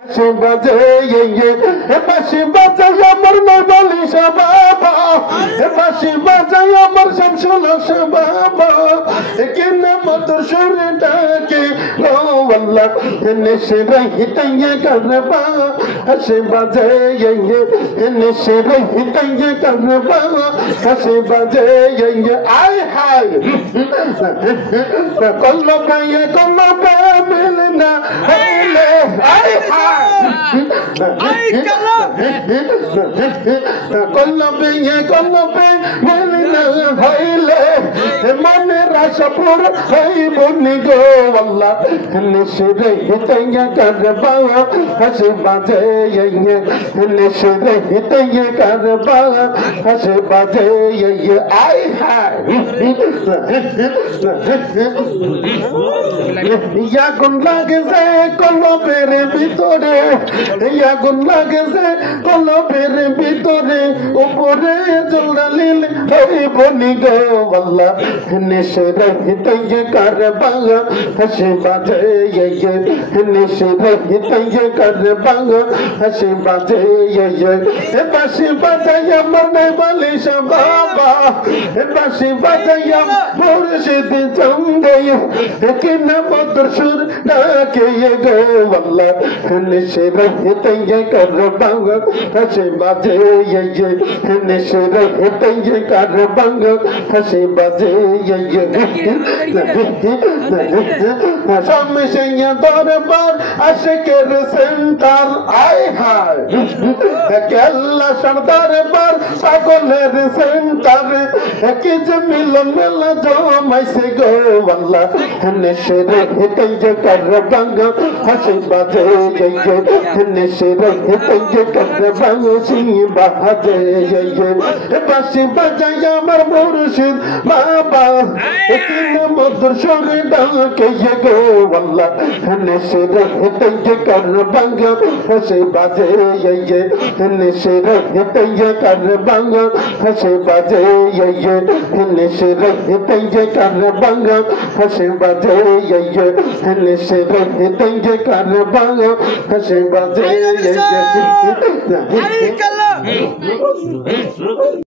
বাজে বাঁশি বাজাই আমার নৈবালিশ বাবা, বাঁশি বাজাই আমার শামসুল হক বাবা, কেনা মধুর সুরে ডাকে ও আল্লাহ নেশে রহিতাইয়ে করবা, হাসে বাজে নেশে রহিতাইয়ে করবা, হাসে বাজে আয় হায় কল্লবে মিলনা হইলে আয় হায় কল্লবে মিলনা হইলে মনের আশা পুর হইব নি গো আল্লাহ নেশে রহিতাইয়ে করবা, হাসে বাজে নেশে রহিতাইয়ে করবা, হাসে বাজে আয় হায় আগুন লাগেছে কলবের ভিতরে, আগুন লাগেছে কলবের ভিতরে, উপরে জ্বলালিল হইব নি গো আল্লাহ নেশে রহিতাইয়ে করবা, হাসে বাজে নেশে রহিতাইয়ে করবা, হাসে বাজে বাঁশি বাজাই আমার নৈবালিশ বাবা, বাঁশি বাজাই মুর্শিদ চন্দে কেনা মধুর সুর ডাকে গো আল্লাহ নেশে রহিতাইয়ে করবা, হাসে বাজে নেশে রহিতাইয়ে করবা, হাসে বাজে শামসিয়া দরবার আশিকের সেন্টার আয় হায় কেল্লা দরবার পাগলের সেন্টার কি যে মিলন মেলা জমাইছে গো আল্লাহ নেশে রহিতাইয়ে করবা, হাসে বাজে নেশে রহিতাইয়ে করবা, সিংহ বাজে বাঁশি বাজাই আমার মুর্শিদ বাবা, কেনা মধুর সুরে ডাকে গো আল্লাহ নেশে রহিতাইয়ে করবা, হাসে বাজে নেশে রহিতাইয়ে করবা, হাসে বাজে নেশে রহিতাইয়ে করবা, হাসে বাজে নেশে রহিতাইয়ে করবা, হাসে বাজে